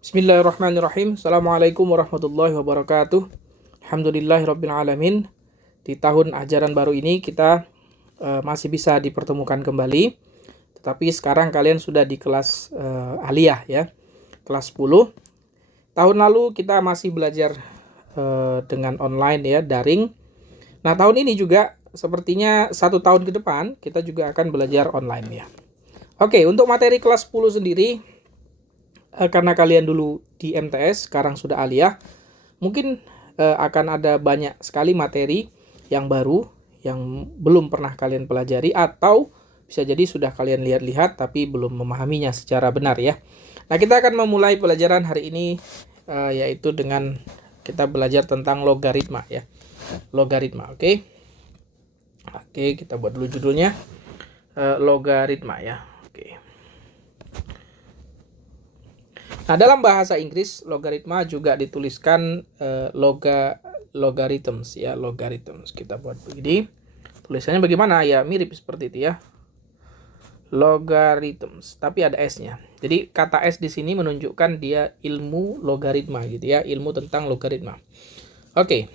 Bismillahirrahmanirrahim. Assalamualaikum warahmatullahi wabarakatuh. Alhamdulillahirrabbilalamin. Di tahun ajaran baru ini kita masih bisa dipertemukan kembali. Tetapi sekarang kalian sudah di kelas aliyah ya. Kelas 10. Tahun lalu kita masih belajar dengan online ya, daring. Nah, tahun ini juga sepertinya 1 tahun ke depan kita juga akan belajar online ya. Oke, untuk materi kelas 10 sendiri, karena kalian dulu di MTS, sekarang sudah aliyah, mungkin akan ada banyak sekali materi yang baru yang belum pernah kalian pelajari, atau bisa jadi sudah kalian lihat-lihat tapi belum memahaminya secara benar ya. Nah, kita akan memulai pelajaran hari ini yaitu dengan kita belajar tentang logaritma ya. Logaritma, oke. Oke, kita buat dulu judulnya logaritma ya. Oke. Nah, dalam bahasa Inggris logaritma juga dituliskan logarithms ya, logarithms. Kita buat begini. Tulisannya bagaimana? Ya, mirip seperti itu ya. Logarithms, tapi ada S-nya. Jadi kata S di sini menunjukkan dia ilmu logaritma gitu ya, ilmu tentang logaritma. Oke.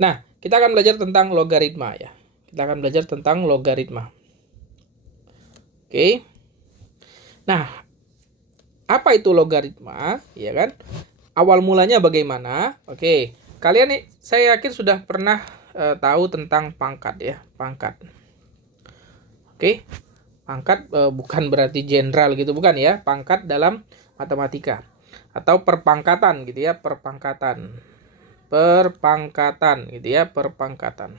Nah, kita akan belajar tentang logaritma ya. Kita akan belajar tentang logaritma. Oke. Nah, apa itu logaritma, ya kan? Awal mulanya bagaimana? Oke, kalian nih, saya yakin sudah pernah tahu tentang pangkat ya, pangkat. Oke, pangkat bukan berarti jenderal gitu, bukan ya? Pangkat dalam matematika atau perpangkatan gitu ya, perpangkatan gitu ya, perpangkatan.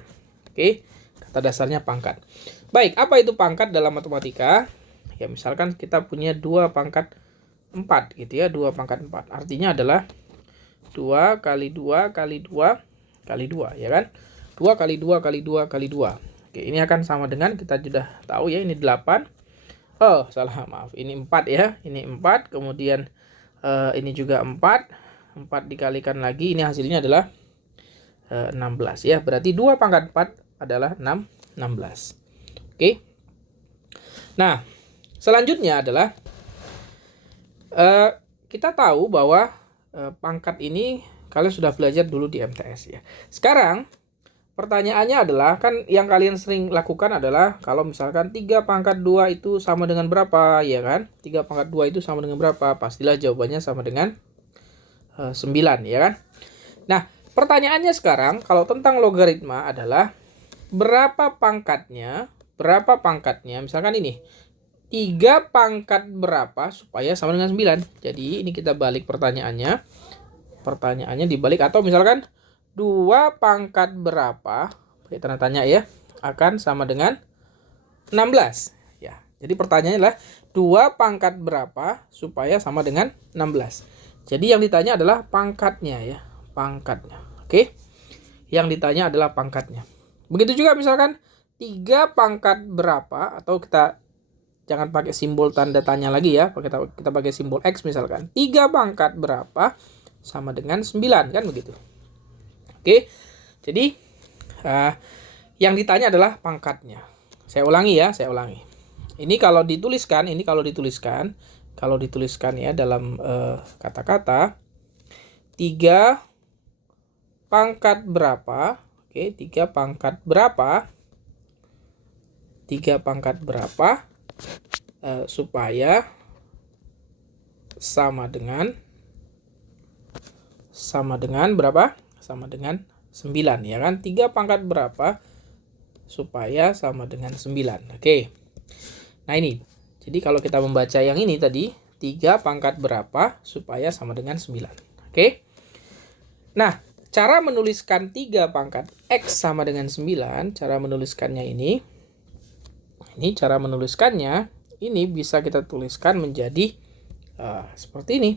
Oke, kata dasarnya pangkat. Baik, apa itu pangkat dalam matematika? Ya, misalkan kita punya 2 pangkat 4 gitu ya, 2 pangkat 4. Artinya adalah 2 kali 2 kali 2 kali 2 ya kan? 2 kali 2 kali 2 kali 2. Oke, ini akan sama dengan, kita sudah tahu ya, ini 8. Oh, salah, maaf. Ini 4 ya. Ini 4, kemudian ini juga 4. 4 dikalikan lagi, ini hasilnya adalah 16 ya. Berarti 2 pangkat 4 adalah 16. Oke. Nah, selanjutnya adalah kita tahu bahwa pangkat ini kalian sudah belajar dulu di MTS ya. Sekarang pertanyaannya adalah, kan yang kalian sering lakukan adalah kalau misalkan 3 pangkat 2 itu sama dengan berapa ya kan? 3 pangkat 2 itu sama dengan berapa? Pastilah jawabannya sama dengan 9 ya kan? Nah, pertanyaannya sekarang kalau tentang logaritma adalah berapa pangkatnya? Berapa pangkatnya? Misalkan ini 3 pangkat berapa supaya sama dengan 9. Jadi ini kita balik pertanyaannya. Pertanyaannya dibalik, atau misalkan 2 pangkat berapa, pakai tanda tanya ya, akan sama dengan 16. Ya. Jadi pertanyaannya adalah 2 pangkat berapa supaya sama dengan 16. Jadi yang ditanya adalah pangkatnya ya, pangkatnya. Oke. Yang ditanya adalah pangkatnya. Begitu juga misalkan 3 pangkat berapa, atau kita jangan pakai simbol tanda tanya lagi ya, kita pakai simbol X misalkan. 3 pangkat berapa sama dengan 9, kan begitu. Oke. Jadi yang ditanya adalah pangkatnya. Saya ulangi ya, saya ulangi. Ini kalau dituliskan ya dalam kata-kata 3 pangkat berapa. Oke, 3 pangkat berapa? 3 pangkat berapa supaya sama dengan berapa? Sama dengan 9 ya kan? 3 pangkat berapa supaya sama dengan 9. Oke. Nah, ini. Jadi kalau kita membaca yang ini tadi, 3 pangkat berapa supaya sama dengan 9. Oke. Nah, cara menuliskan 3 pangkat X sama dengan 9, cara menuliskannya ini cara menuliskannya ini bisa kita tuliskan menjadi seperti ini.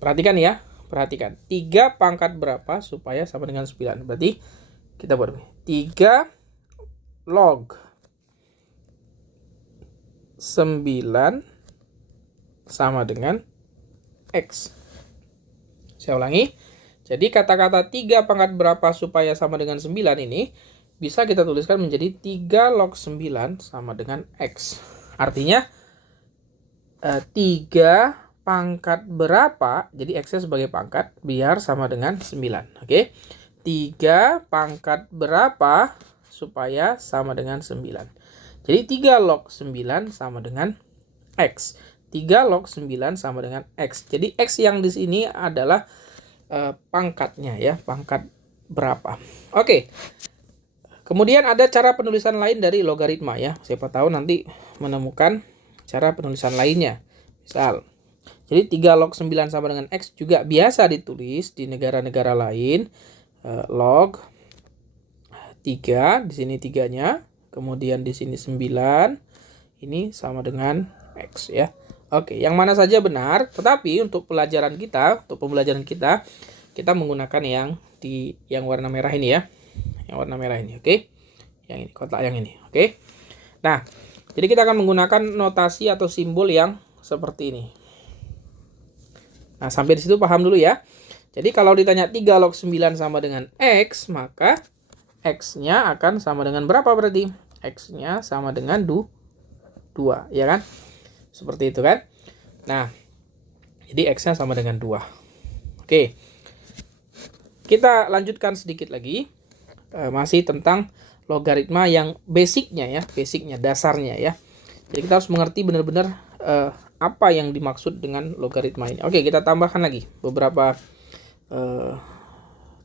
Perhatikan ya, perhatikan. 3 pangkat berapa supaya sama dengan 9. Berarti kita buat 3 log 9 sama dengan X. Saya ulangi. Jadi kata-kata 3 pangkat berapa supaya sama dengan 9 ini bisa kita tuliskan menjadi 3 log 9 sama dengan X. Artinya 3 pangkat berapa, jadi X-nya sebagai pangkat, biar sama dengan 9. Oke, 3 pangkat berapa supaya sama dengan 9. Jadi 3 log 9 sama dengan X. 3 log 9 sama dengan X. Jadi X yang di sini adalah pangkatnya ya, pangkat berapa. Oke. Kemudian ada cara penulisan lain dari logaritma ya. Siapa tahu nanti menemukan cara penulisan lainnya. Misal, jadi 3 log 9 sama dengan X juga biasa ditulis di negara-negara lain. Log 3, di sini 3-nya. Kemudian di sini 9. Ini sama dengan X ya. Oke, yang mana saja benar. Tetapi untuk pembelajaran kita menggunakan yang warna merah ini ya. Yang warna merah ini, oke. Yang ini, kotak yang ini, oke. Nah, jadi kita akan menggunakan notasi atau simbol yang seperti ini. Nah, sampai di situ paham dulu ya. Jadi kalau ditanya 3 log 9 sama dengan X, maka X-nya akan sama dengan berapa berarti? X-nya sama dengan 2, ya kan? Seperti itu kan? Nah, jadi X-nya sama dengan 2. Oke. Kita lanjutkan sedikit lagi. Masih tentang logaritma yang basicnya ya, dasarnya ya. Jadi kita harus mengerti benar-benar apa yang dimaksud dengan logaritma ini. Oke, kita tambahkan lagi beberapa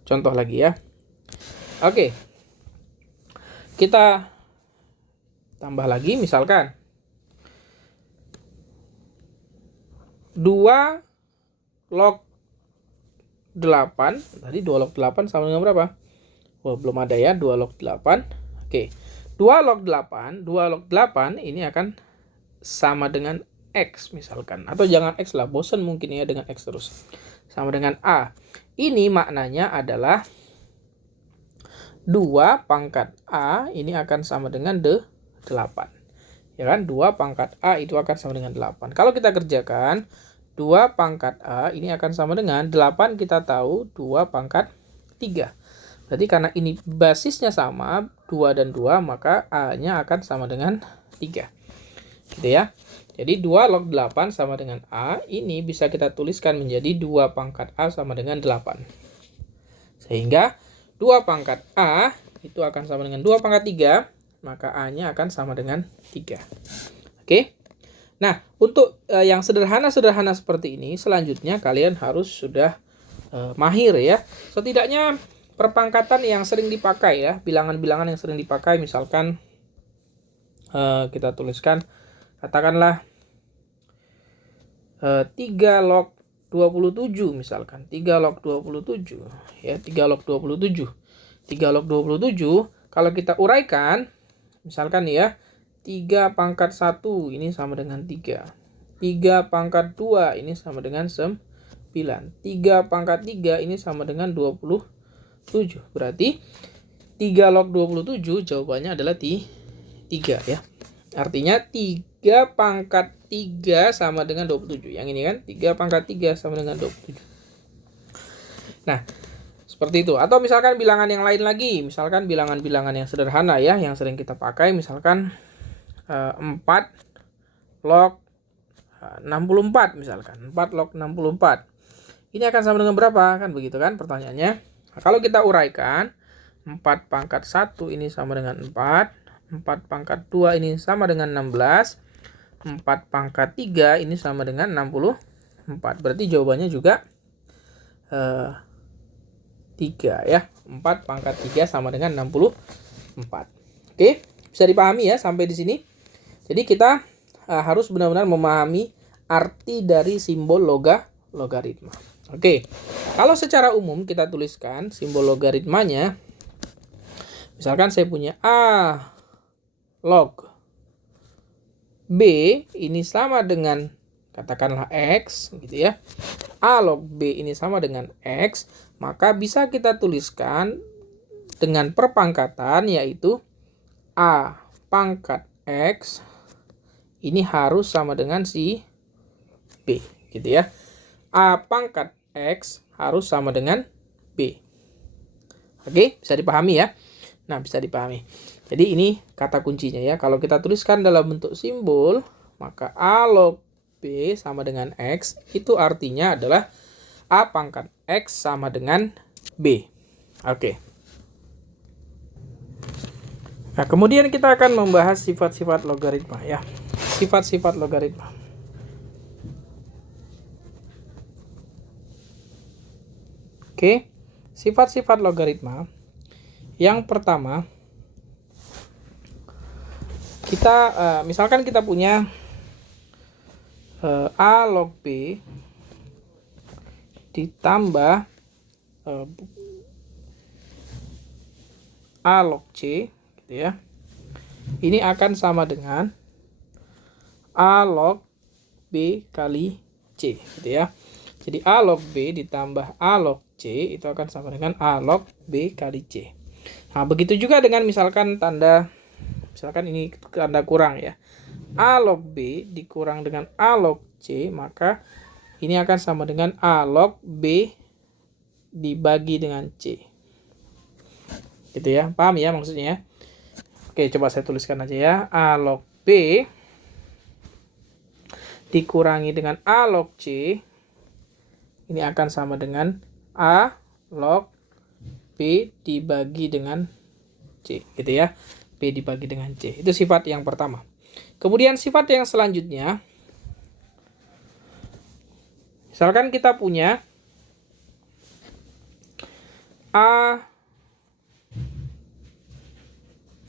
contoh lagi ya. Oke, kita tambah lagi misalkan 2 log 8, tadi 2 log 8 sama dengan berapa? Oh, belum ada ya, 2 log 8. Oke. 2 log 8 ini akan sama dengan X misalkan. Atau jangan X lah, bosan mungkin ya dengan X terus. Sama dengan A. Ini maknanya adalah 2 pangkat A ini akan sama dengan 8. Ya kan? 2 pangkat A itu akan sama dengan 8. Kalau kita kerjakan 2 pangkat A ini akan sama dengan 8, kita tahu 2 pangkat 3. Berarti karena ini basisnya sama, 2 dan 2, maka A-nya akan sama dengan 3. Gitu ya. Jadi 2 log 8 sama dengan A, ini bisa kita tuliskan menjadi 2 pangkat A sama dengan 8. Sehingga 2 pangkat A itu akan sama dengan 2 pangkat 3, maka A-nya akan sama dengan 3. Oke. Nah, untuk yang sederhana-sederhana seperti ini, selanjutnya kalian harus sudah mahir ya. Setidaknya perpangkatan yang sering dipakai ya, bilangan-bilangan yang sering dipakai, misalkan kita tuliskan, katakanlah 3 log 27 misalkan, 3 log 27 ya, 3 log 27. 3 log 27 kalau kita uraikan, misalkan ya, 3 pangkat 1 ini sama dengan 3. 3 pangkat 2 ini sama dengan 9. 3 pangkat 3 ini sama dengan 27. Berarti 3 log 27 jawabannya adalah 3 ya. Artinya 3 pangkat 3 sama dengan 27. Yang ini kan 3 pangkat 3 sama dengan 27. Nah, seperti itu. Atau misalkan bilangan yang lain lagi. Misalkan bilangan-bilangan yang sederhana ya, yang sering kita pakai. Misalkan 4 log 64 misalkan. 4 log 64. Ini akan sama dengan berapa? Kan begitu kan pertanyaannya. Nah, kalau kita uraikan, 4 pangkat 1 ini sama dengan 4. 4 pangkat 2 ini sama dengan 16. 4 pangkat 3 ini sama dengan 64. Berarti jawabannya juga 3 ya. 4 pangkat 3 sama dengan 64. Oke, bisa dipahami ya sampai di sini. Jadi kita harus benar-benar memahami arti dari simbol logaritma. Oke, kalau secara umum kita tuliskan simbol logaritmanya, misalkan saya punya A log B ini sama dengan, katakanlah X gitu ya. A log B ini sama dengan X, maka bisa kita tuliskan dengan perpangkatan, yaitu A pangkat X ini harus sama dengan si B gitu ya. A pangkat X harus sama dengan B. Oke, bisa dipahami ya. Nah, bisa dipahami. Jadi ini kata kuncinya ya. Kalau kita tuliskan dalam bentuk simbol, maka A log B sama dengan X. Itu artinya adalah A pangkat X sama dengan B. Oke. Nah, kemudian kita akan membahas sifat-sifat logaritma ya. Sifat-sifat logaritma. Oke. Sifat-sifat logaritma. Yang pertama, kita misalkan kita punya A log B ditambah A log C gitu ya. Ini akan sama dengan A log B kali C gitu ya. Jadi A log B ditambah A log C itu akan sama dengan A log B kali C. Nah, begitu juga dengan misalkan misalkan ini tanda kurang ya. A log B dikurang dengan A log C, maka ini akan sama dengan A log B dibagi dengan C. Gitu ya, paham ya maksudnya? Oke, coba saya tuliskan aja ya. A log B dikurangi dengan A log C, ini akan sama dengan A log B dibagi dengan C, gitu ya. B dibagi dengan C. Itu sifat yang pertama. Kemudian sifat yang selanjutnya, misalkan kita punya A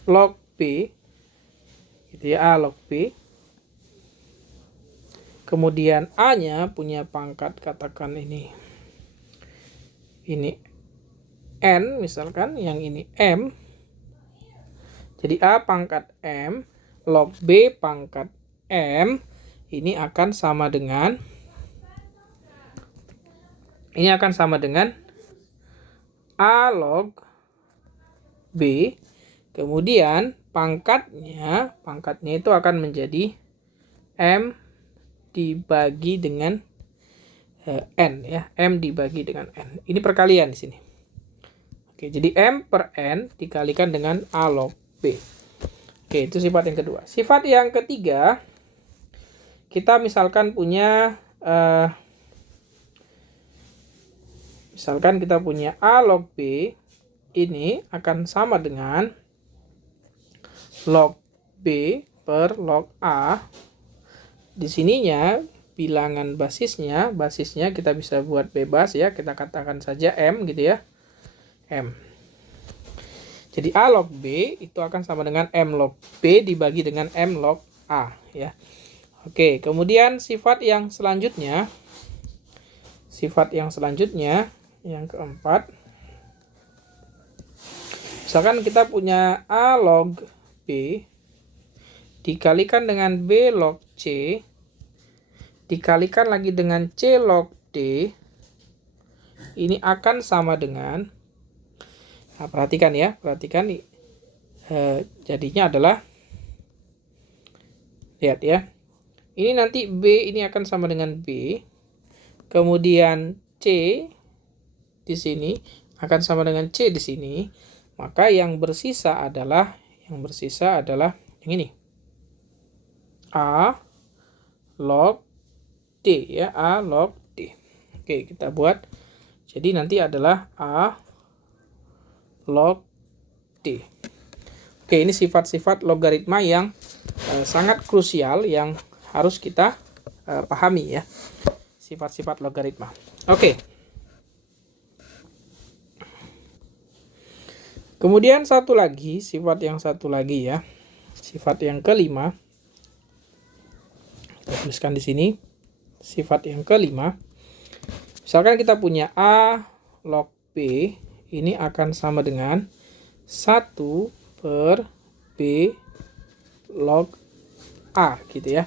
log B, gitu ya, A log B. Kemudian A-nya punya pangkat, katakan ini N, misalkan yang ini M. Jadi A pangkat M log B pangkat M ini akan sama dengan A log B, kemudian pangkatnya itu akan menjadi M dibagi dengan N ya, M dibagi dengan N. Ini perkalian di sini. Oke, jadi M per N dikalikan dengan A log B. Oke, itu sifat yang kedua. Sifat yang ketiga, kita misalkan punya A log B ini akan sama dengan log B per log A. Di sininya bilangan basisnya kita bisa buat bebas ya, kita katakan saja M gitu ya, M. Jadi A log B itu akan sama dengan M log B dibagi dengan M log A ya. Oke, kemudian sifat yang selanjutnya yang keempat, misalkan kita punya A log B dikalikan dengan B log C dikalikan lagi dengan C log D, ini akan sama dengan, nah, perhatikan jadinya adalah, lihat ya, ini nanti B ini akan sama dengan B, kemudian C di sini akan sama dengan C di sini, maka yang bersisa adalah yang ini, A log D ya, A log D. Oke, kita buat. Jadi nanti adalah A log D. Oke, ini sifat-sifat logaritma yang sangat krusial yang harus kita pahami ya. Sifat-sifat logaritma. Oke. Kemudian sifat yang satu lagi ya. Sifat yang kelima. Kita tuliskan di sini. Sifat yang kelima, misalkan kita punya A log B, ini akan sama dengan 1 per B log A gitu ya.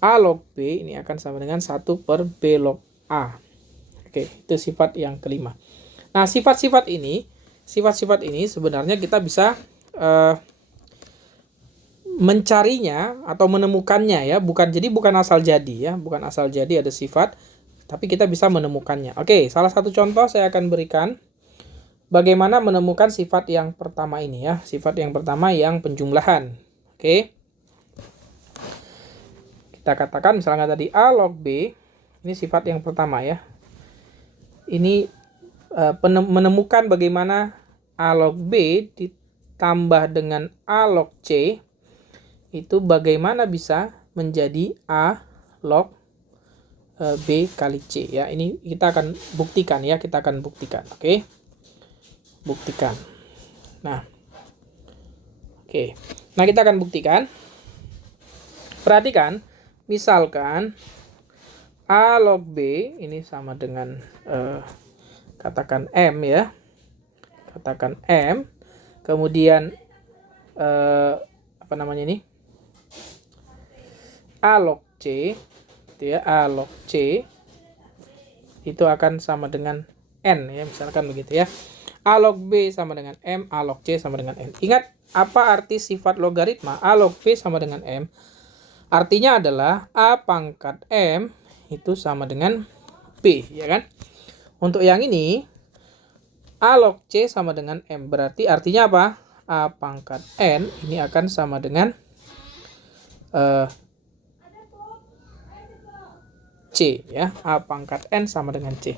A log B ini akan sama dengan 1 per B log A. Oke, itu sifat yang kelima. Nah, sifat-sifat ini sebenarnya kita bisa mencarinya atau menemukannya ya, bukan asal jadi ya, bukan asal jadi ada sifat, tapi kita bisa menemukannya. Oke, salah satu contoh saya akan berikan. bagaimana menemukan sifat yang pertama ini ya. Sifat yang pertama yang penjumlahan. Oke. Kita katakan misalnya tadi A log B. Ini sifat yang pertama ya. Ini menemukan bagaimana A log B ditambah dengan A log C itu bagaimana bisa menjadi A log B kali C ya. Ini kita akan buktikan ya, kita akan buktikan. Oke. Buktikan. Nah. Oke. Nah, kita akan buktikan. Perhatikan, misalkan A log B ini sama dengan katakan M ya. Katakan M. Kemudian apa namanya ini? A log C itu ya, A log C itu akan sama dengan N ya, misalkan begitu ya. A log B sama dengan M, A log C sama dengan N. Ingat apa arti sifat logaritma? A log B sama dengan M. Artinya adalah A pangkat M itu sama dengan B, ya kan? Untuk yang ini A log C sama dengan M. Berarti artinya apa? A pangkat N ini akan sama dengan C ya. A pangkat N sama dengan C.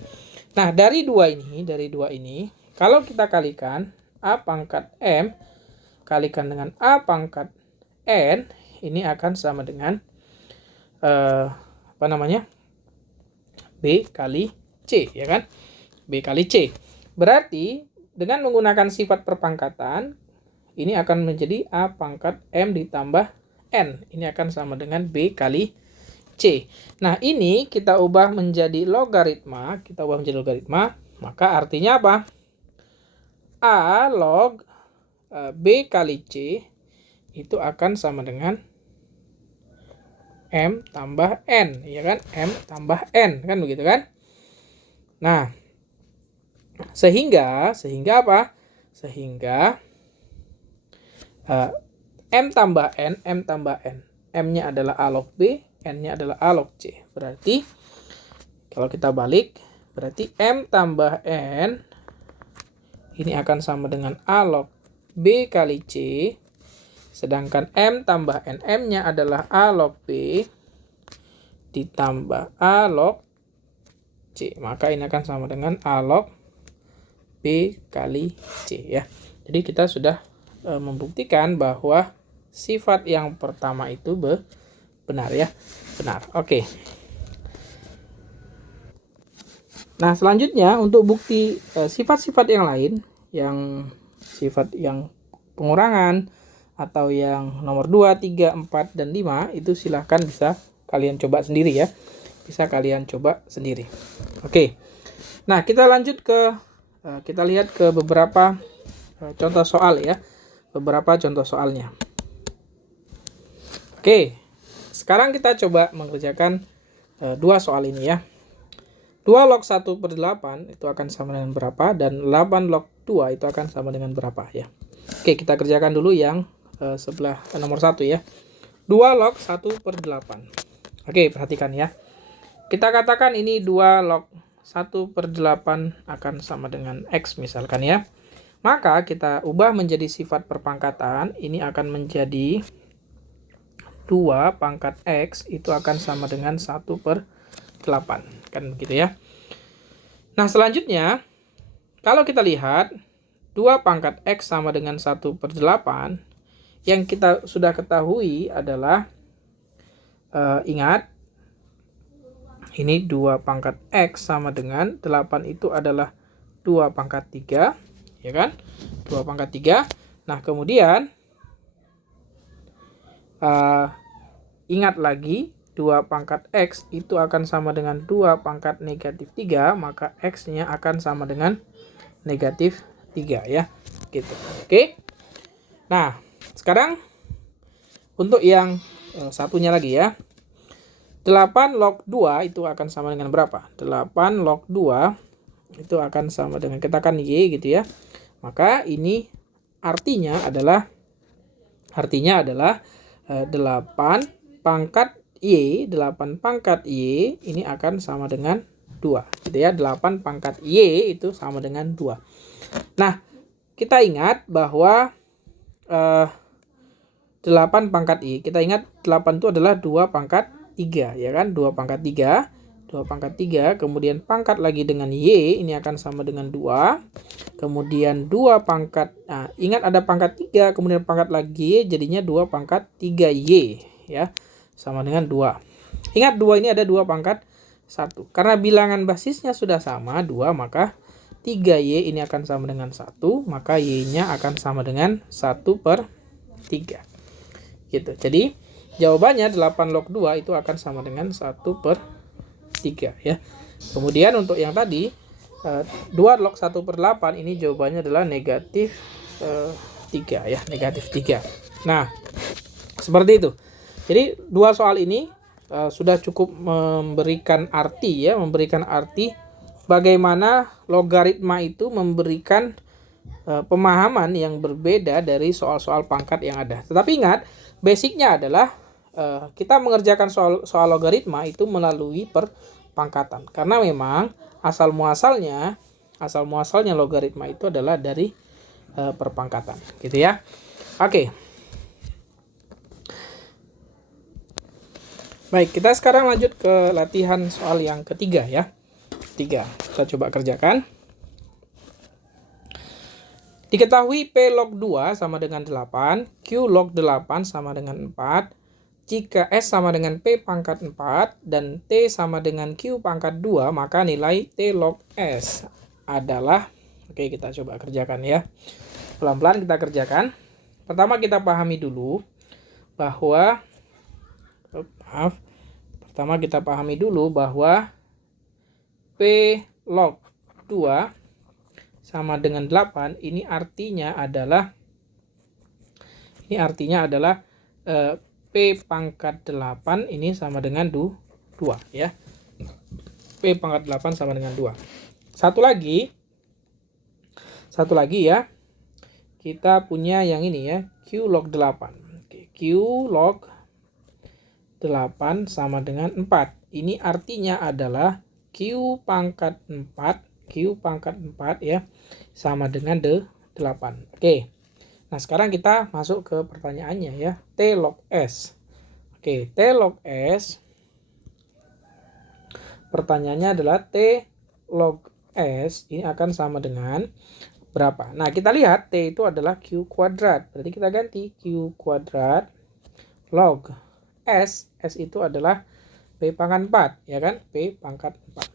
Nah, dari dua ini, kalau kita kalikan A pangkat M kalikan dengan A pangkat N, ini akan sama dengan apa namanya? B kali C, ya kan? B kali C. Berarti dengan menggunakan sifat perpangkatan, ini akan menjadi A pangkat M ditambah N. Ini akan sama dengan B kali C. Nah, ini kita ubah menjadi logaritma. Maka artinya apa? A log B kali C itu akan sama dengan M tambah N, ya kan? M tambah N, kan begitu kan? Nah, sehingga apa? Sehingga M tambah N. M-nya adalah A log B, N-nya adalah A log C. Berarti kalau kita balik, berarti M tambah N ini akan sama dengan A log B kali C. Sedangkan M tambah N, M-nya adalah A log B ditambah A log C. Maka ini akan sama dengan A log B kali C ya. Jadi kita sudah membuktikan bahwa sifat yang pertama itu benar ya. Benar. Oke. Nah, selanjutnya untuk bukti sifat-sifat yang lain, yang sifat yang pengurangan atau yang nomor 2, 3, 4, dan 5 itu silahkan bisa kalian coba sendiri ya. Bisa kalian coba sendiri. Oke. Nah, kita lanjut ke kita lihat ke beberapa contoh soal ya. Beberapa contoh soalnya. Oke. Sekarang kita coba mengerjakan 2 soal ini ya. 2 log 1/8 itu akan sama dengan berapa, dan 8 log 2 itu akan sama dengan berapa ya. Oke, kita kerjakan dulu yang sebelah nomor 1 ya. 2 log 1/8. Oke, perhatikan ya. Kita katakan ini 2 log 1/8 akan sama dengan X misalkan ya. Maka kita ubah menjadi sifat perpangkatan, ini akan menjadi 2 pangkat X itu akan sama dengan 1/8. Kan begitu ya. Nah, selanjutnya kalau kita lihat 2 pangkat X sama dengan 1/8, yang kita sudah ketahui adalah ingat ini 2 pangkat X sama dengan 8 itu adalah 2 pangkat 3, ya kan? 2 pangkat 3. Nah, kemudian ingat lagi 2 pangkat X itu akan sama dengan 2 pangkat negatif 3, maka X-nya akan sama dengan negatif 3 ya. Gitu. Oke. Nah, sekarang untuk yang satunya lagi ya. 8 log 2 itu akan sama dengan berapa? 8 log 2 itu akan sama dengan, katakan Y gitu ya. Maka ini artinya adalah 8 pangkat Y, 8 pangkat Y ini akan sama dengan 2 gitu ya. 8 pangkat Y itu sama dengan 2. Nah, kita ingat bahwa 8 pangkat I. Kita ingat 8 itu adalah 2 pangkat 3, ya kan? 2 pangkat 3. 2 pangkat 3, kemudian pangkat lagi dengan Y, ini akan sama dengan 2. Kemudian 2 pangkat, nah ingat ada pangkat 3, kemudian pangkat lagi Y, jadinya 2 pangkat 3Y, ya. Sama dengan 2. Ingat 2 ini ada 2 pangkat 1. Karena bilangan basisnya sudah sama, 2, maka 3Y ini akan sama dengan 1, maka Y-nya akan sama dengan 1/3. Gitu. Jadi jawabannya 8 log 2 itu akan sama dengan 1/3 ya. Kemudian untuk yang tadi 2 log 1/8 ini jawabannya adalah negatif 3 ya, negatif 3. Nah, seperti itu. Jadi dua soal ini sudah cukup memberikan arti ya, memberikan arti bagaimana logaritma itu memberikan pemahaman yang berbeda dari soal-soal pangkat yang ada. Tetapi ingat, basicnya adalah kita mengerjakan soal logaritma itu melalui perpangkatan. Karena memang asal muasalnya logaritma itu adalah dari perpangkatan, gitu ya. Oke. Baik, kita sekarang lanjut ke latihan soal yang ketiga ya. 3. Kita coba kerjakan. Diketahui P log 2 sama dengan 8, Q log 8 sama dengan 4, jika S sama dengan P pangkat 4 dan T sama dengan Q pangkat 2, maka nilai T log S adalah, oke kita coba kerjakan ya. Pelan-pelan kita kerjakan. Pertama kita pahami dulu bahwa, P log 2 sama dengan 8, ini artinya adalah P pangkat 8 ini sama dengan 2 ya. P pangkat 8 sama dengan 2. Satu lagi ya. Kita punya yang ini ya, Q log 8. Oke, Q log 8 sama dengan 4. Ini artinya adalah Q pangkat 4 ya sama dengan 8. Oke. Nah, sekarang kita masuk ke pertanyaannya ya. T log S. Oke, T log S. Pertanyaannya adalah T log S ini akan sama dengan berapa? Nah, kita lihat T itu adalah Q kuadrat. Berarti kita ganti Q kuadrat log S. S itu adalah P pangkat 4, ya kan? P pangkat 4.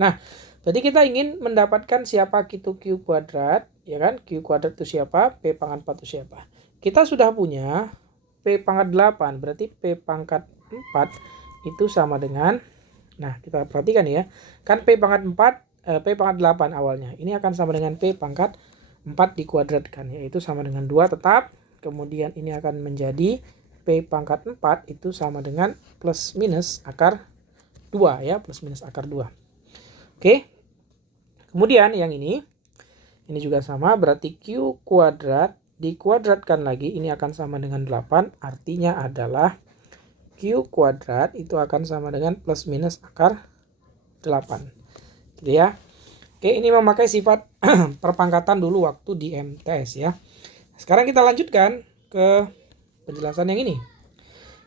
Nah, jadi kita ingin mendapatkan siapa itu Q kuadrat, ya kan? Q kuadrat itu siapa? P pangkat 4 itu siapa? Kita sudah punya P pangkat 8, berarti P pangkat 4 itu sama dengan, nah kita perhatikan ya, kan P pangkat 4, P pangkat 8 awalnya. Ini akan sama dengan P pangkat 4 dikuadratkan, yaitu sama dengan 2 tetap. Kemudian ini akan menjadi P pangkat 4 itu sama dengan plus minus akar 2 ya, plus minus akar 2. Oke. Kemudian yang ini juga sama, berarti Q kuadrat dikuadratkan lagi, ini akan sama dengan 8, artinya adalah Q kuadrat itu akan sama dengan plus minus akar 8. Gitu ya. Oke, ini memakai sifat perpangkatan dulu waktu di MTS ya. Sekarang kita lanjutkan ke penjelasan yang ini.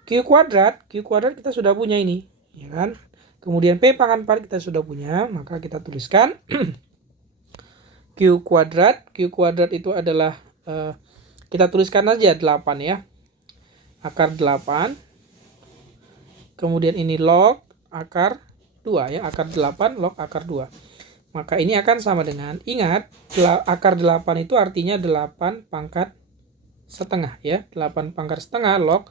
Q kuadrat kita sudah punya ini, ya kan? Kemudian P pangkat 4 kita sudah punya, maka kita tuliskan Q kuadrat itu adalah kita tuliskan aja 8 ya. Akar 8. Kemudian ini log akar 2 ya, akar 8 log akar 2. Maka ini akan sama dengan, ingat akar 8 itu artinya 8 pangkat setengah ya, 8 pangkat setengah log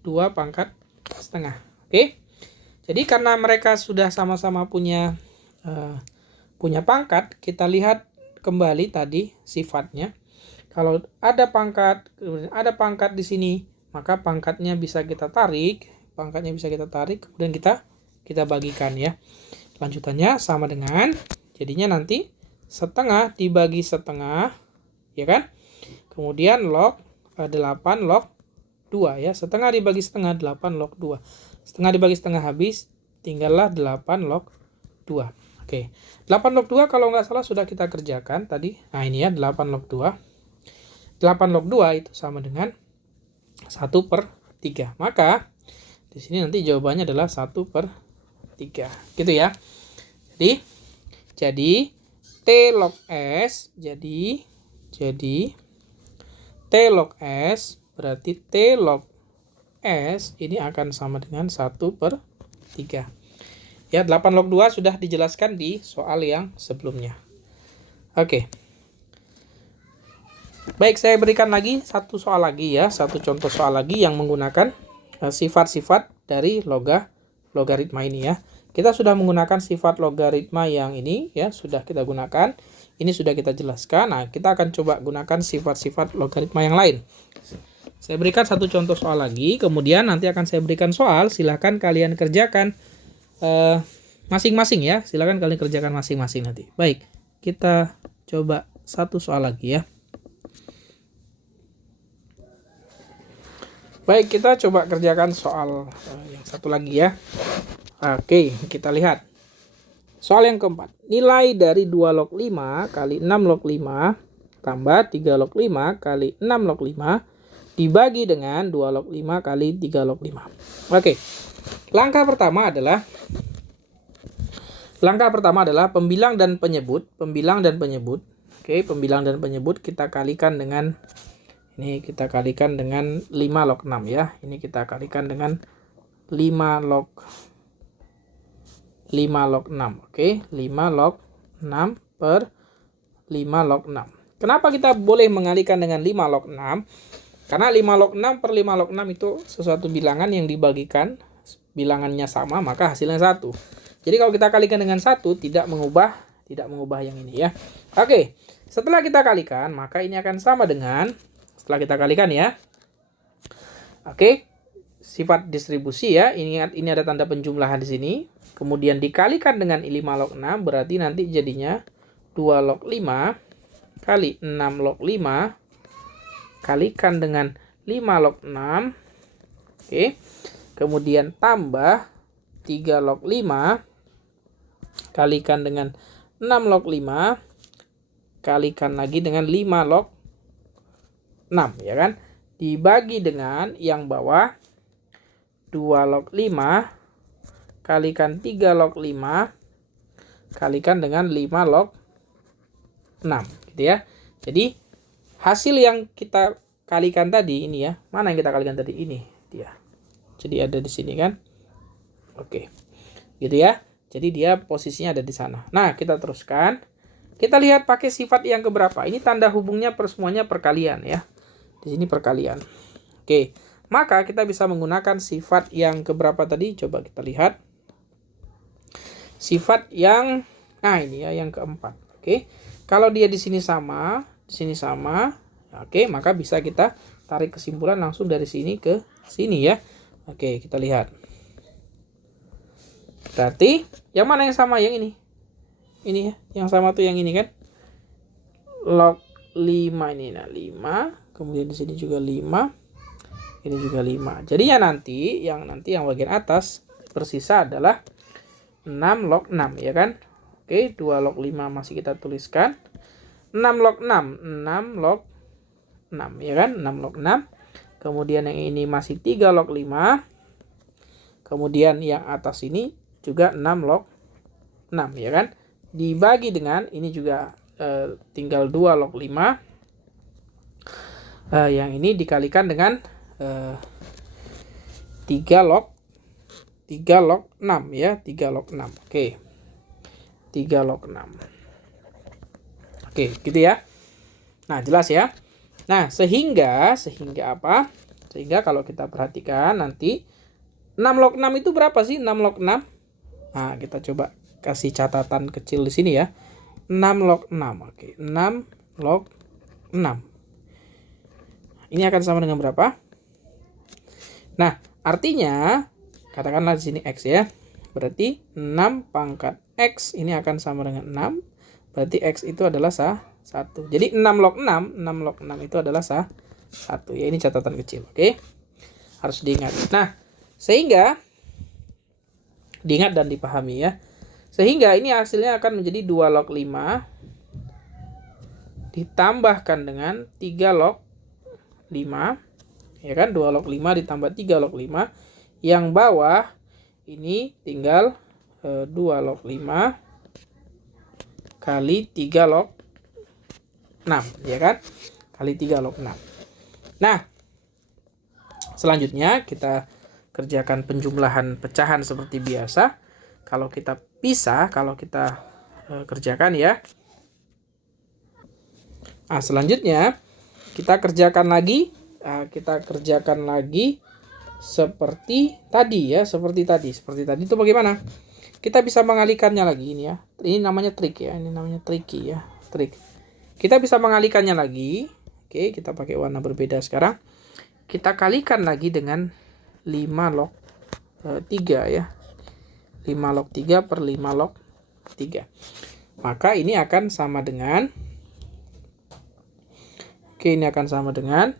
2 pangkat setengah. Oke. Jadi karena mereka sudah sama-sama punya pangkat, kita lihat kembali tadi sifatnya. Kalau ada pangkat di sini, maka pangkatnya bisa kita tarik, kemudian kita bagikan ya. Lanjutannya sama dengan, jadinya nanti setengah dibagi setengah, ya kan? Kemudian log 8 log 2 ya. Setengah dibagi setengah 8 log 2. Setengah dibagi setengah habis, tinggallah 8 log 2. Oke. 8 log 2 kalau nggak salah sudah kita kerjakan tadi. Nah, ini ya 8 log 2. 8 log 2 itu sama dengan 1/3. Maka di sini nanti jawabannya adalah 1/3. Gitu ya. Jadi T log S jadi T log S berarti T log S ini akan sama dengan 1/3. Ya, 8 log 2 sudah dijelaskan di soal yang sebelumnya. Oke. Baik, saya berikan lagi satu soal lagi ya, satu contoh soal lagi yang menggunakan sifat-sifat dari logaritma ini ya. Kita sudah menggunakan sifat logaritma yang ini ya, sudah kita gunakan. Ini sudah kita jelaskan. Nah, kita akan coba gunakan sifat-sifat logaritma yang lain. Saya berikan satu contoh soal lagi, kemudian nanti akan saya berikan soal, silahkan kalian kerjakan masing-masing ya. Silahkan kalian kerjakan masing-masing nanti. Baik, kita coba satu soal lagi ya. Baik, kita coba kerjakan soal yang satu lagi ya. Oke, kita lihat. Soal yang keempat. Nilai dari 2 log 5 kali 6 log 5 tambah 3 log 5 kali 6 log 5 dibagi dengan 2 log 5 kali 3 log 5. Oke. Langkah pertama adalah pembilang dan penyebut. Oke, pembilang dan penyebut kita kalikan dengan ini, kita kalikan dengan 5 log 6 ya. Ini kita kalikan dengan 5 log 6. Oke, 5 log 6 per 5 log 6. Kenapa kita boleh mengalikan dengan 5 log 6? Karena 5 log 6 per 5 log 6 itu sesuatu bilangan yang dibagikan, bilangannya sama, maka hasilnya 1. Jadi kalau kita kalikan dengan 1, tidak mengubah yang ini ya. Oke, setelah kita kalikan, maka ini akan sama dengan, setelah kita kalikan ya. Oke, sifat distribusi ya. Ingat ini ada tanda penjumlahan di sini. Kemudian dikalikan dengan 5 log 6 berarti nanti jadinya 2 log 5 kali 6 log 5 kalikan dengan 5 log 6. Oke. Kemudian tambah 3 log 5 kalikan dengan 6 log 5 kalikan lagi dengan 5 log 6 ya kan, dibagi dengan yang bawah 2 log 5 kalikan 3 log 5 kalikan dengan 5 log 6 gitu ya. Jadi hasil yang kita kalikan tadi ini ya, mana yang kita kalikan tadi, ini dia. Jadi ada di sini kan. Oke. Gitu ya. Jadi dia posisinya ada di sana. Nah, kita teruskan. Kita lihat pakai sifat yang keberapa. Ini tanda hubungnya semuanya perkalian ya. Di sini perkalian. Oke. Maka kita bisa menggunakan sifat yang keberapa tadi? Coba kita lihat. Sifat yang ini ya, yang keempat. Oke. Kalau dia di sini sama, oke, maka bisa kita tarik kesimpulan langsung dari sini ke sini ya. Oke, kita lihat. Berarti yang mana yang sama? Yang ini. Ini ya, yang sama tuh yang ini kan. Log 5 ini, nah 5. Kemudian di sini juga 5. Ini juga 5. Jadinya nanti yang bagian atas bersisa adalah 6 log 6 ya kan. Oke, 2 log 5 masih kita tuliskan. 6 log 6, 6 log 6 ya kan, 6 log 6. Kemudian yang ini masih 3 log 5. Kemudian yang atas ini juga 6 log 6 ya kan. Dibagi dengan ini juga tinggal 2 log 5. Yang ini dikalikan dengan 3 log 6 ya, 3 log 6. Oke. 3 log 6. Oke, gitu ya. Nah, jelas ya. Nah, sehingga apa? Sehingga kalau kita perhatikan nanti 6 log 6 itu berapa sih? 6 log 6. Nah, kita coba kasih catatan kecil di sini ya. 6 log 6. Oke, 6 log 6. Ini akan sama dengan berapa? Nah, artinya katakanlah di sini X ya. Berarti 6 pangkat X ini akan sama dengan 6. Berarti X itu adalah 1. Jadi 6 log 6 itu adalah 1. Ya, ini catatan kecil, oke? Harus diingat. Nah, sehingga diingat dan dipahami ya. Sehingga ini hasilnya akan menjadi 2 log 5 ditambahkan dengan 3 log 5. Ya kan, 2 log 5 ditambah 3 log 5. Yang bawah ini tinggal 2 log 5 kali 3 log 6, ya kan? Kali 3 log 6. Nah, selanjutnya kita kerjakan penjumlahan pecahan seperti biasa. Kalau kita pisah, kalau kita kerjakan ya. Nah, selanjutnya kita kerjakan lagi. Kita kerjakan lagi seperti tadi ya, seperti tadi itu bagaimana? Kita bisa mengalihkannya lagi ini ya. Ini namanya trik ya, ini namanya tricky ya, trik. Kita bisa mengalihkannya lagi. Oke, kita pakai warna berbeda sekarang. Kita kalikan lagi dengan 5 log 3 ya. 5 log 3 per 5 log 3. Maka ini akan sama dengan, oke, ini akan sama dengan,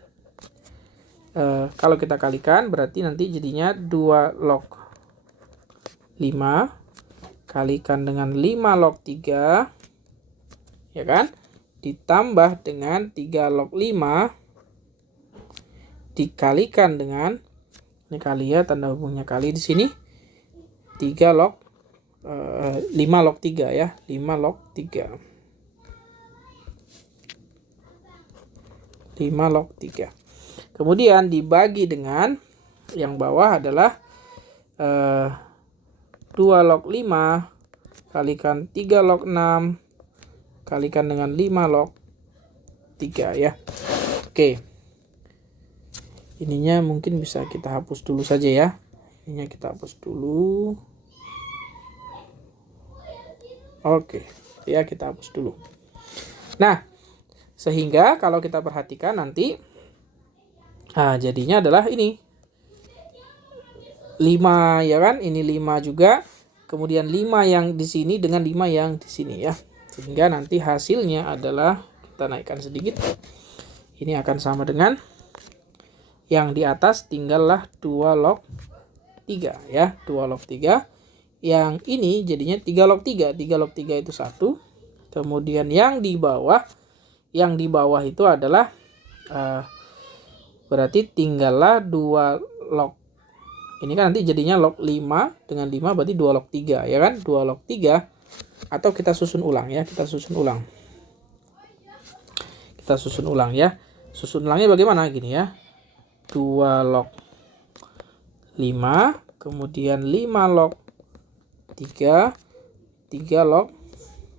kalau kita kalikan berarti nanti jadinya 2 log 5 kalikan dengan 5 log 3, ya kan, ditambah dengan 3 log 5 dikalikan dengan, ini kali ya, tanda hubungnya kali di sini, 3 log 5 log 3 ya, 5 log 3. 5 log 3. Kemudian dibagi dengan yang bawah adalah 2 log 5 kalikan 3 log 6 kalikan dengan 5 log 3 ya. Oke. Ininya mungkin bisa kita hapus dulu saja ya. Ininya kita hapus dulu. Oke. Ya, kita hapus dulu. Nah, sehingga kalau kita perhatikan nanti, jadinya adalah ini 5 ya kan, ini 5 juga, kemudian 5 yang di sini dengan 5 yang di sini ya, sehingga nanti hasilnya adalah, kita naikkan sedikit, ini akan sama dengan yang di atas, tinggallah 2 log 3 ya, 2 log 3. Yang ini jadinya 3 log 3, 3 log 3 itu 1. Kemudian yang di bawah itu adalah berarti tinggallah 2 log. Ini kan nanti jadinya log 5 dengan 5 berarti 2 log 3 ya kan? 2 log 3, atau kita susun ulang ya, kita susun ulang. Kita susun ulang ya. Susun ulangnya bagaimana gini ya? 2 log 5, kemudian 5 log 3, 3 log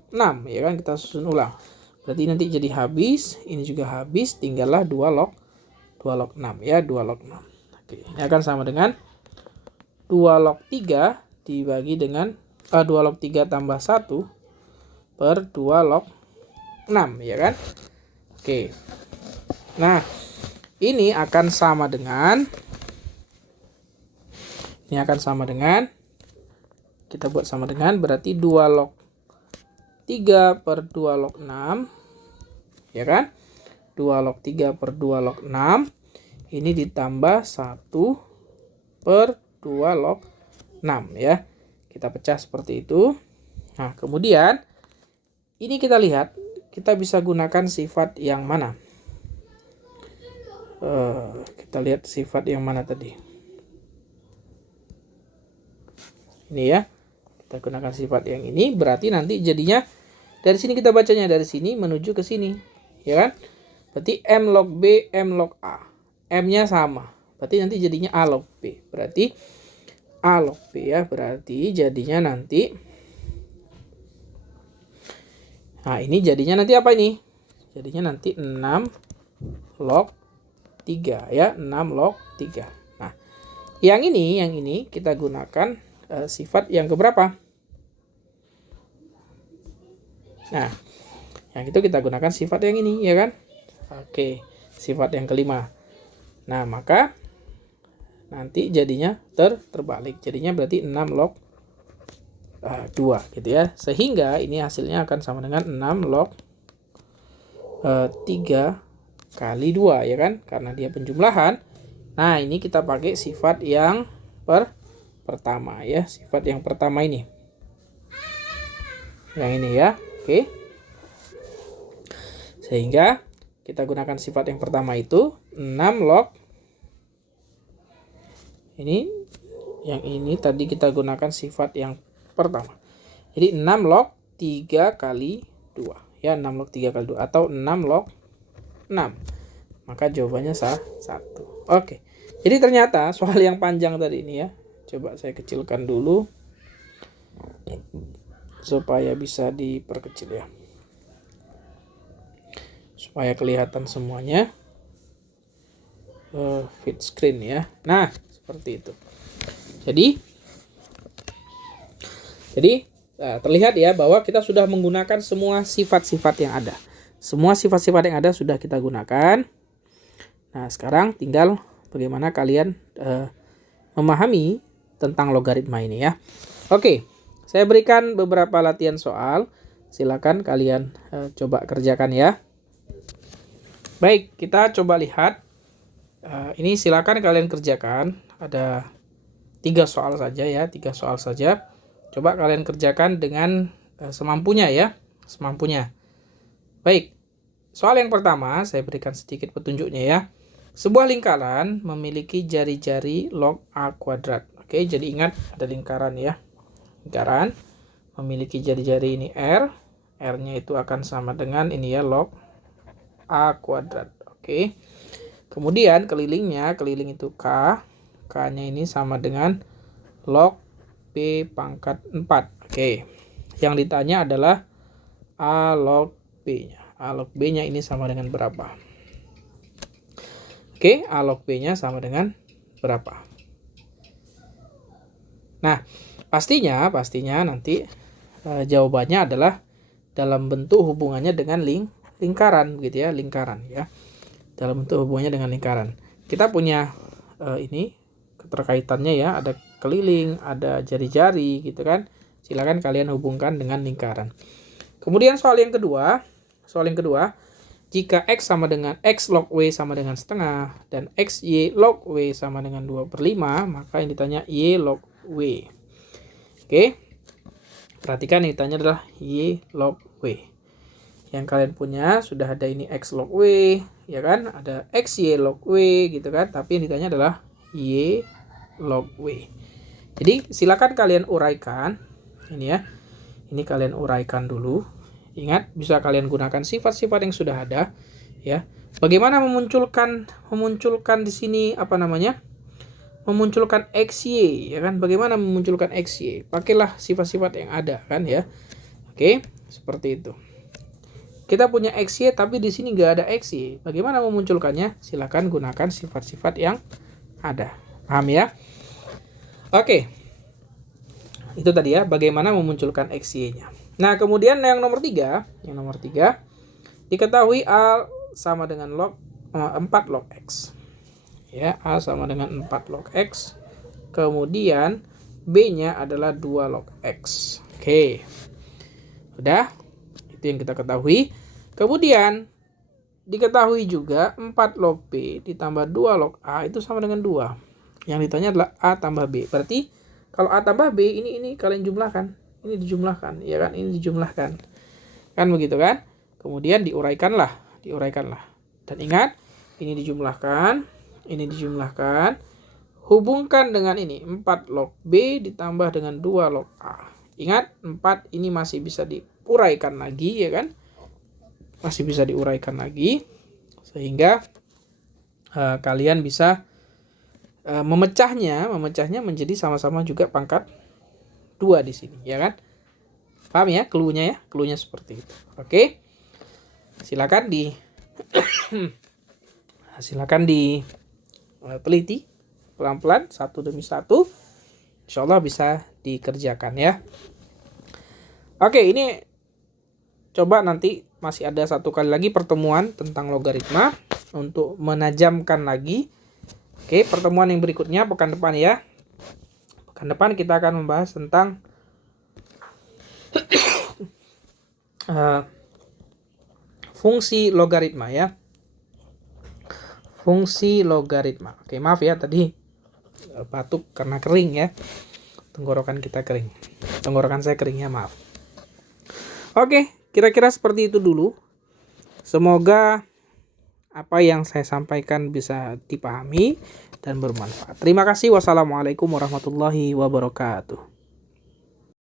6 ya kan, kita susun ulang. Berarti nanti jadi habis, ini juga habis, tinggallah 2 log 6 ya, 2 log 6. Oke, ini akan sama dengan 2 log 3 dibagi dengan 2 log 3 tambah 1 per 2 log 6 ya kan. Oke. Nah, ini akan sama dengan, kita buat sama dengan, berarti 2 log 3 per 2 log 6 ya kan. 2 log 3 per 2 log 6 ini ditambah 1 per 2 log 6 ya. Kita pecah seperti itu. Nah, kemudian ini kita lihat, kita bisa gunakan sifat yang mana? Kita lihat sifat yang mana tadi. Ini ya. Kita gunakan sifat yang ini, berarti nanti jadinya dari sini kita bacanya dari sini menuju ke sini, ya kan? Berarti M log B, M log A. M-nya sama. Berarti nanti jadinya A log B. Berarti A log B ya, berarti jadinya nanti, nah ini jadinya nanti apa ini? Jadinya nanti 6 log 3 ya, 6 log 3. Nah, yang ini kita gunakan sifat yang keberapa? Nah, yang itu kita gunakan sifat yang ini ya kan? Oke, sifat yang kelima. Nah, maka nanti jadinya terbalik. Jadinya berarti 6 log 2 gitu ya. Sehingga ini hasilnya akan sama dengan 6 log 3 kali 2 ya kan? Karena dia penjumlahan. Nah, ini kita pakai sifat yang pertama ya. Sifat yang pertama ini. Yang ini ya. Oke. Sehingga kita gunakan sifat yang pertama itu 6 log. Ini yang ini tadi kita gunakan sifat yang pertama. Jadi 6 log 3 kali 2. Ya, 6 log 3 kali 2 atau 6 log 6. Maka jawabannya 1. Oke. Jadi ternyata soal yang panjang tadi ini ya. Coba saya kecilkan dulu supaya bisa diperkecil ya. Supaya kelihatan semuanya. Fit screen ya. Nah, seperti itu. Jadi terlihat ya bahwa kita sudah menggunakan semua sifat-sifat yang ada. Semua sifat-sifat yang ada sudah kita gunakan. Nah, sekarang tinggal bagaimana kalian memahami tentang logaritma ini ya. Oke, saya berikan beberapa latihan soal. Silakan kalian coba kerjakan ya. Baik, kita coba lihat. Ini silakan kalian kerjakan. Ada 3 soal saja ya, 3 soal saja. Coba kalian kerjakan dengan semampunya ya, semampunya. Baik, soal yang pertama saya berikan sedikit petunjuknya ya. Sebuah lingkaran memiliki jari-jari log A kuadrat. Oke, jadi ingat ada lingkaran ya. Lingkaran memiliki jari-jari ini R. R-nya itu akan sama dengan ini ya, log A kuadrat. Oke. Kemudian kelilingnya, keliling itu K. K-nya ini sama dengan log B pangkat 4. Oke. Yang ditanya adalah A log B-nya. A log B-nya ini sama dengan berapa? Oke, A log B-nya sama dengan berapa? Nah, pastinya nanti jawabannya adalah dalam bentuk hubungannya dengan lingkaran gitu ya, lingkaran ya. Dalam bentuk hubungannya dengan lingkaran. Kita punya ini keterkaitannya ya, ada keliling, ada jari-jari gitu kan. Silakan kalian hubungkan dengan lingkaran. Kemudian soal yang kedua, jika X sama dengan X log W sama dengan setengah dan XY log W sama dengan 2/5, maka yang ditanya Y log W. Oke. Perhatikan yang ditanya adalah Y log W. Yang kalian punya sudah ada ini X log W, ya kan? Ada XY log W gitu kan. Tapi yang ditanya adalah Y log W. Jadi silakan kalian uraikan. Ini ya. Ini kalian uraikan dulu. Ingat, bisa kalian gunakan sifat-sifat yang sudah ada ya. Bagaimana memunculkan di sini apa namanya? Memunculkan XY ya kan? Bagaimana memunculkan XY? Pakailah sifat-sifat yang ada kan ya. Oke, seperti itu. Kita punya XY tapi di sini nggak ada XY. Bagaimana memunculkannya? Silakan gunakan sifat-sifat yang ada. Paham ya? Oke. Itu tadi ya, bagaimana memunculkan XY-nya. Nah, kemudian yang nomor 3, diketahui A sama dengan 4 log X. Ya, A sama dengan 4 log X. Kemudian B-nya adalah 2 log X. Oke. Udah? Itu yang kita ketahui. Kemudian diketahui juga 4 log B ditambah 2 log A itu sama dengan 2. Yang ditanya adalah A tambah B. Berarti kalau A tambah B ini kalian jumlahkan. Ini dijumlahkan, ya kan? Ini dijumlahkan. Kan begitu kan? Kemudian diuraikanlah. Dan ingat, ini dijumlahkan, hubungkan dengan ini 4 log B ditambah dengan 2 log A. Ingat, 4 ini masih bisa diuraikan lagi, ya kan? Masih bisa diuraikan lagi sehingga kalian bisa memecahnya menjadi sama-sama juga pangkat 2 di sini, ya kan? Paham ya clue-nya ya? Clue-nya seperti itu. Oke. Silakan teliti pelan-pelan satu demi satu. Insyaallah bisa dikerjakan ya. Oke, ini coba nanti masih ada satu kali lagi pertemuan tentang logaritma untuk menajamkan lagi. Oke, pertemuan yang berikutnya pekan depan ya. Pekan depan kita akan membahas tentang fungsi logaritma ya. Fungsi logaritma. Oke, maaf ya tadi batuk karena kering ya. Tenggorokan kita kering. Tenggorokan saya kering ya, maaf. Oke, kira-kira seperti itu dulu. Semoga apa yang saya sampaikan bisa dipahami dan bermanfaat. Terima kasih. Wassalamualaikum warahmatullahi wabarakatuh.